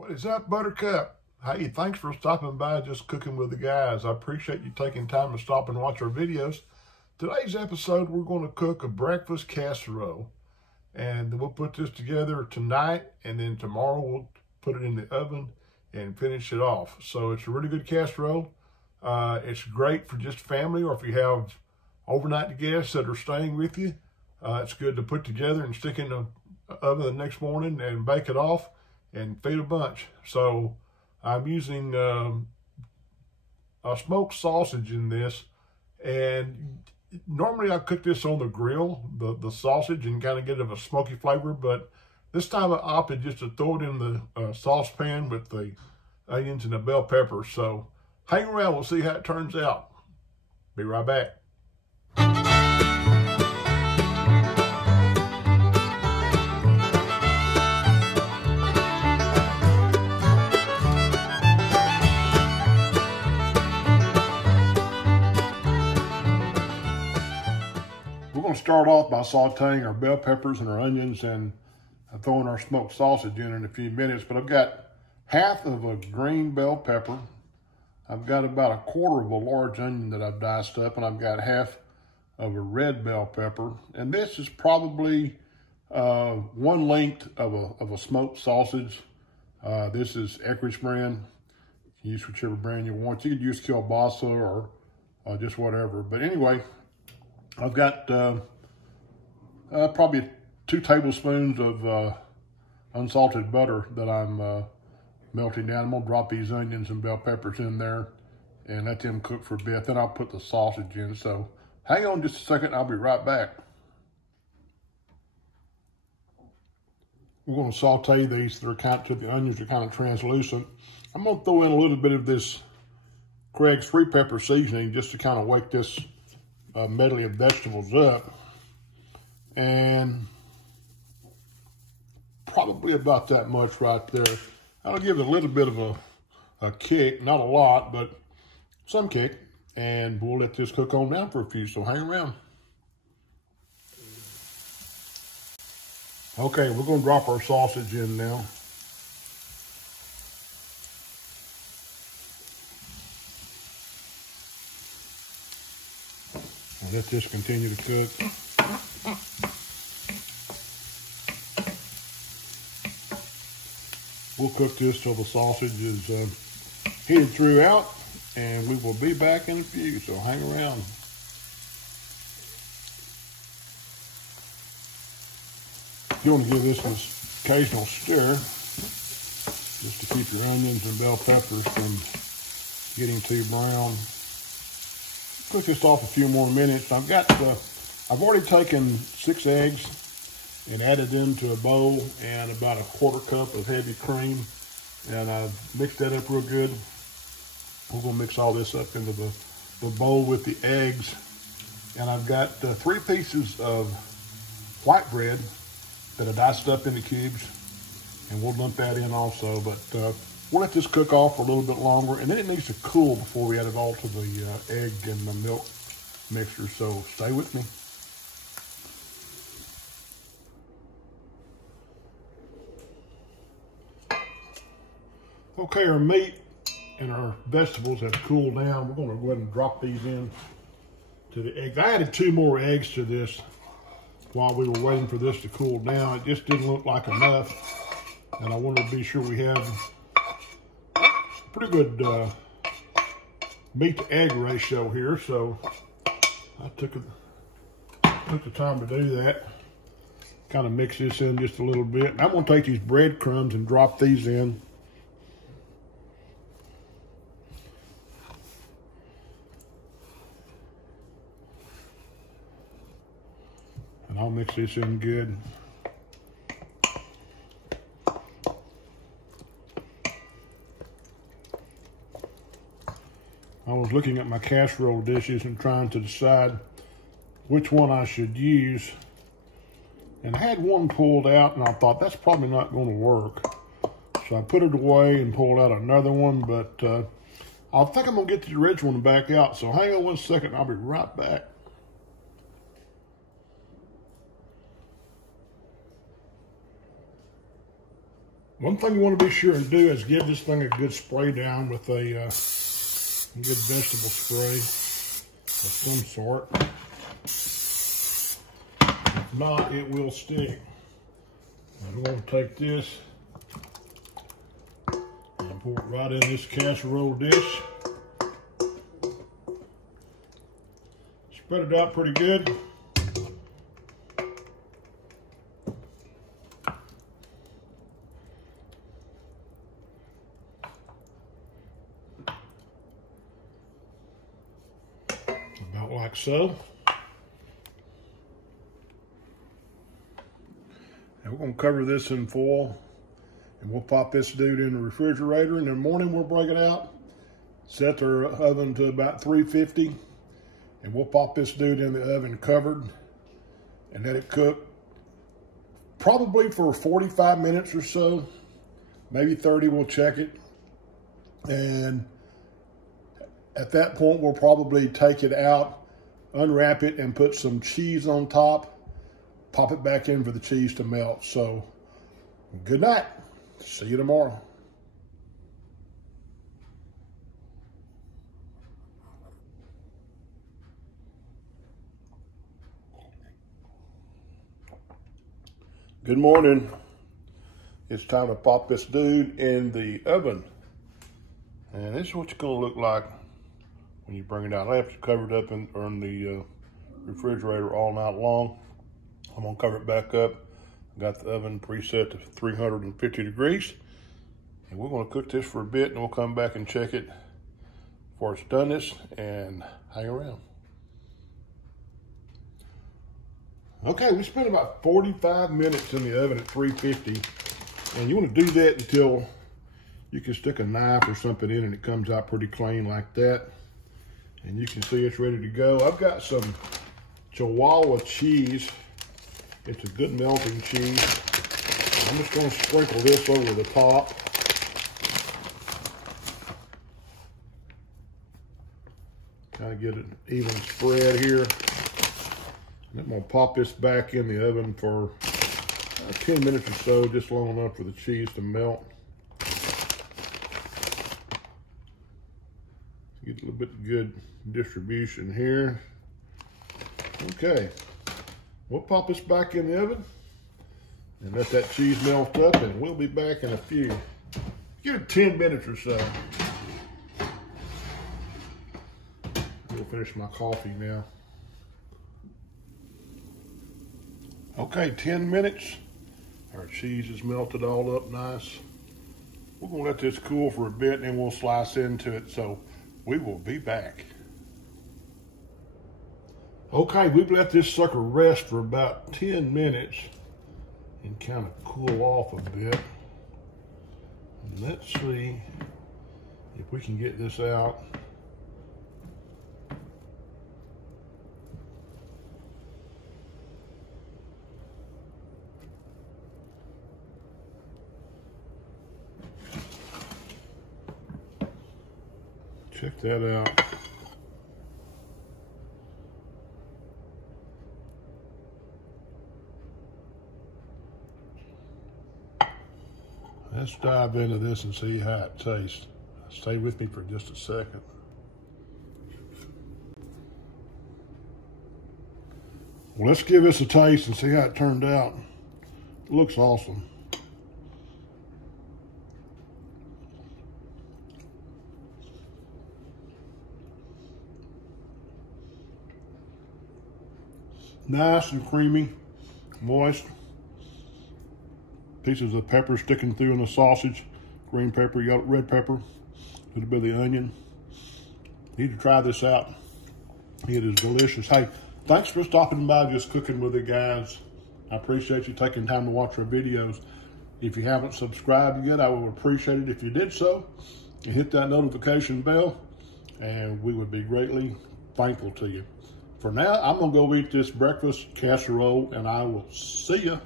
What is up, Buttercup? Hey, thanks for stopping by Just Cooking with the Guys. I appreciate you taking time to stop and watch our videos. Today's episode, we're going to cook a breakfast casserole. And we'll put this together tonight, and then tomorrow we'll put it in the oven and finish it off. So it's a really good casserole. It's great for just family, or if you have overnight guests that are staying with you. It's good to put together and stick in the oven the next morning and bake it off and feed a bunch. So I'm using a smoked sausage in this, and normally I cook this on the grill, the sausage, and kind of get a smoky flavor, but this time I opted just to throw it in the saucepan with the onions and the bell peppers. So hang around, we'll see how it turns out. Be right back. We're going to start off by sauteing our bell peppers and our onions and throwing our smoked sausage in a few minutes. But I've got half of a green bell pepper. I've got about a quarter of a large onion that I've diced up, and I've got half of a red bell pepper. And this is probably 1 length of a smoked sausage. This is Eckrich brand. You can use whichever brand you want. You could use kielbasa or just whatever. But anyway, I've got probably 2 tablespoons of unsalted butter that I'm melting down. I'm gonna drop these onions and bell peppers in there and let them cook for a bit. Then I'll put the sausage in. So hang on just a second, I'll be right back. We're gonna saute these till the onions are kind of translucent. I'm gonna throw in a little bit of this Craig's free pepper seasoning just to kind of wake this medley of vegetables up, and probably about that much right there. That'll give it a little bit of a kick, not a lot, but some kick, and we'll let this cook on down for a few, so hang around. Okay, we're going to drop our sausage in now. Let this continue to cook. We'll cook this till the sausage is heated throughout, and we will be back in a few, so hang around. You want to give this an occasional stir, just to keep your onions and bell peppers from getting too brown. Cook this off a few more minutes. I've already taken 6 eggs and added into a bowl and about a 1/4 cup of heavy cream, and I've mixed that up real good. We're gonna mix all this up into the bowl with the eggs, and I've got 3 pieces of white bread that I diced up into cubes, and we'll lump that in also. But we'll let this cook off for a little bit longer, and then it needs to cool before we add it all to the egg and the milk mixture, so stay with me. Okay, our meat and our vegetables have cooled down. We're gonna go ahead and drop these in to the eggs. I added 2 more eggs to this while we were waiting for this to cool down. It just didn't look like enough, and I wanted to be sure we have pretty good meat to egg ratio here, so I took the time to do that. Kind of mix this in just a little bit. And I'm gonna take these breadcrumbs and drop these in. And I'll mix this in good. I was looking at my casserole dishes and trying to decide which one I should use. And I had one pulled out, and I thought that's probably not going to work. So I put it away and pulled out another one, but I think I'm going to get the original one back out. So hang on 1 second, I'll be right back. One thing you want to be sure and do is give this thing a good spray down with a good vegetable spray of some sort. If not, it will stick. I'm going to take this and pour it right in this casserole dish. Spread it out pretty good. About like so. And we're going to cover this in foil, and we'll pop this dude in the refrigerator. In the morning, we'll break it out, set the oven to about 350, and we'll pop this dude in the oven covered and let it cook probably for 45 minutes or so, maybe 30. We'll check it, and at that point, we'll probably take it out, unwrap it, and put some cheese on top, pop it back in for the cheese to melt. So, good night. See you tomorrow. Good morning. It's time to pop this dude in the oven. And this is what it's going to look like when you bring it out. I have to cover it up in the refrigerator all night long. I'm going to cover it back up. Got the oven preset to 350 degrees. And we're going to cook this for a bit, and we'll come back and check it before it's done this, and hang around. Okay, we spent about 45 minutes in the oven at 350. And you want to do that until you can stick a knife or something in and it comes out pretty clean like that. And you can see it's ready to go. I've got some Chihuahua cheese. It's a good melting cheese. I'm just going to sprinkle this over the top. Kind of get an even spread here. And I'm going to pop this back in the oven for 10 minutes or so, just long enough for the cheese to melt. Get a little bit of good distribution here. Okay. We'll pop this back in the oven and let that cheese melt up, and we'll be back in a few. Give it 10 minutes or so. We'll finish my coffee now. Okay, 10 minutes. Our cheese is melted all up nice. We're gonna let this cool for a bit, and then we'll slice into it, so we will be back. Okay, we've let this sucker rest for about 10 minutes and kind of cool off a bit. And let's see if we can get this out. Check that out. Let's dive into this and see how it tastes. Stay with me for just a second. Well, let's give this a taste and see how it turned out. It looks awesome. Nice and creamy, moist. Pieces of pepper sticking through in the sausage. Green pepper, yellow, red pepper, a little bit of the onion. You need to try this out. It is delicious. Hey, thanks for stopping by Just Cooking with the Guys. I appreciate you taking time to watch our videos. If you haven't subscribed yet, I would appreciate it if you did so. And hit that notification bell, and we would be greatly thankful to you. For now, I'm going to go eat this breakfast casserole, and I will see you.